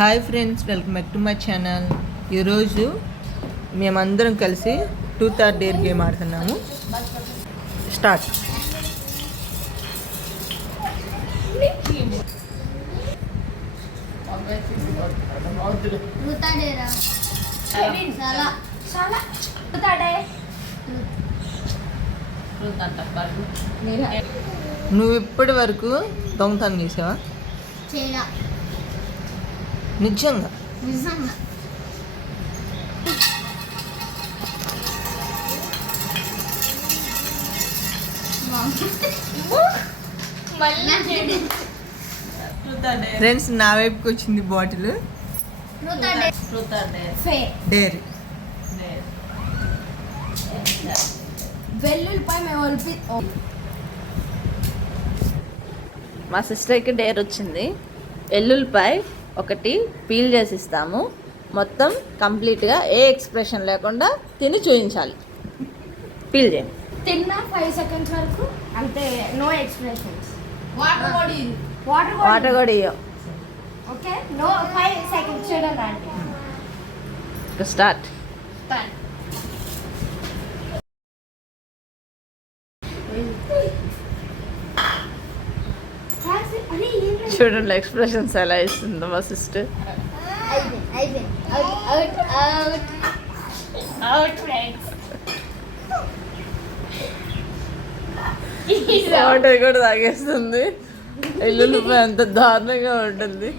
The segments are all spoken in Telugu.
Hi friends, welcome back to my channel. ఈరోజు మేమందరం కలిసి ట్రూత్ ఆర్ డేర్ గేమ్ ఆడుతున్నాము. స్టార్ట్. నువ్వు ఇప్పటి వరకు దొంగతనం చేసావా? నిజంగా ఫ్రెండ్స్, నా వైపుకి వచ్చింది బాటిల్. డేర్ మా సిస్టర్కి డేర్ వచ్చింది. ఎల్లుల్లిపాయ ఒకటి పీల్ చేసి ఇస్తాము. మొత్తం కంప్లీట్గా ఏ ఎక్స్ప్రెషన్ లేకుండా తిని చూపించాలి. పీల్ చేయండి. తిన్నా 5 seconds వరకు అంతే, నో ఎక్స్ప్రెషన్స్. వాటర్ కూడా ఇయ్యో. ఓకే, నో 5 seconds చూడండి. స్టార్ట్. చూడండి ఎక్స్ప్రెషన్స్ ఎలా ఇస్తుందో మా సిస్టర్. వాటర్ కూడా తాగేస్తుంది. ఎల్లుల్లిపాయ అంత దారుణంగా ఉంటుంది.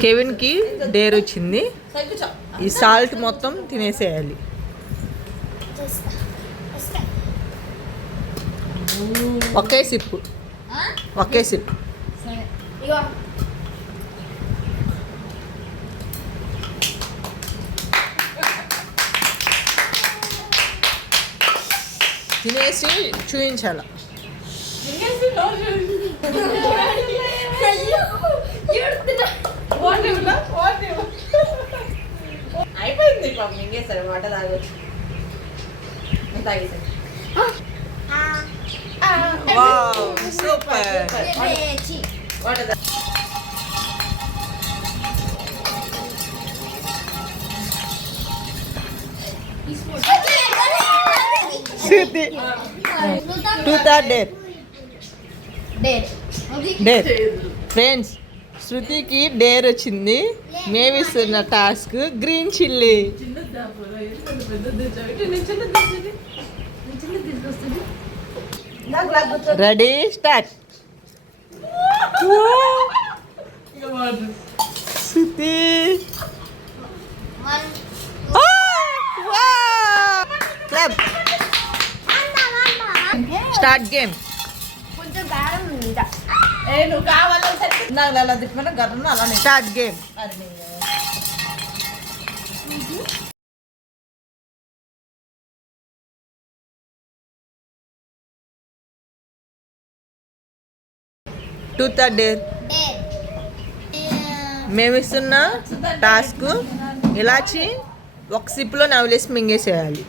కెవిన్కి డేర్ వచ్చింది. ఈ సాల్ట్ మొత్తం తినేసేయాలి. ఒకే సిప్. తినేసి చూపించాల. అయిపోయింది. మింగేసారు, వాటర్ తాగొచ్చు. తాగేసారు. Super. Truth or dare. Friends, శృతికి డేర్ వచ్చింది. మేమిస్తున్న task green chilli. Ready, start. Shruti start game. నువ్వు కావాలని అలా తిప్పమన్నా గర్రం అలానే. Start game. Truth or dare. మేమిస్తున్న టాస్క్ ఇలాచి ఒక సిప్లో నవలేసి మింగేసేయాలి.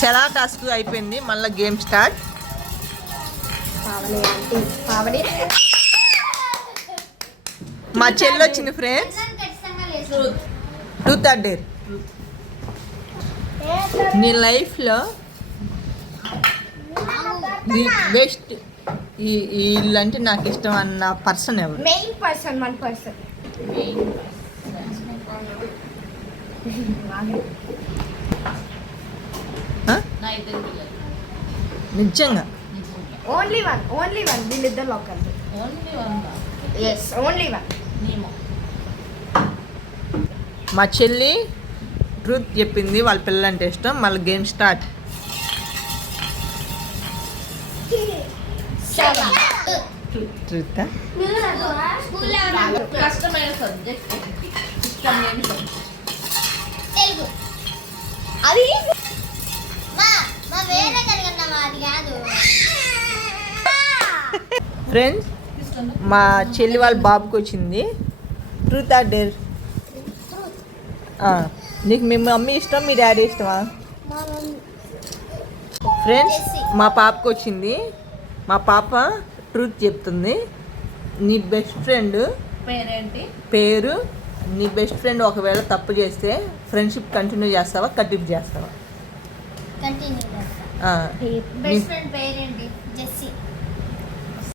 చాలా టాస్క్ అయిపోయింది. మళ్ళీ గేమ్ స్టార్ట్. మా చెల్లి వచ్చింది. Friends, truth or dare. నీ లైఫ్లో ది బెస్ట్ ఈ ఇల్లు అంటే నాకు ఇష్టం అన్న పర్సన్ ఎవరు? Main person, one person. నిజంగా ఓన్లీ వన్ వీళ్ళిద్దరు లోకల్. Only one. మా చెల్లి ట్రూత్ చెప్పింది, వాళ్ళ పిల్లలంటే ఇష్టం. మళ్ళీ గేమ్ స్టార్ట్. 7 ట్రూత్ కష్టమైన సబ్జెక్ట్ ఇష్టం లేని subject. తెలుగు అది మా మా వేరే కనుకున్నామా అది కాదు ఫ్రెండ్స్ మా చెల్లి వాళ్ళ బాబుకి వచ్చింది ట్రూత్ ఆర్ డేర్. నీకు మీ మమ్మీ ఇష్టం మీ డాడీ ఇష్టమా? ఫ్రెండ్స్ మా పాపకి వచ్చింది. మా పాప ట్రూత్ చెప్తుంది. నీ బెస్ట్ ఫ్రెండ్ పేరేంటి? పేరు, నీ బెస్ట్ ఫ్రెండ్ ఒకవేళ తప్పు చేస్తే ఫ్రెండ్షిప్ కంటిన్యూ చేస్తావా కటిప్ చేస్తావా? కంటిన్యూ చేస్తా. బెస్ట్ ఫ్రెండ్ పేరేంటి? జెస్సీ.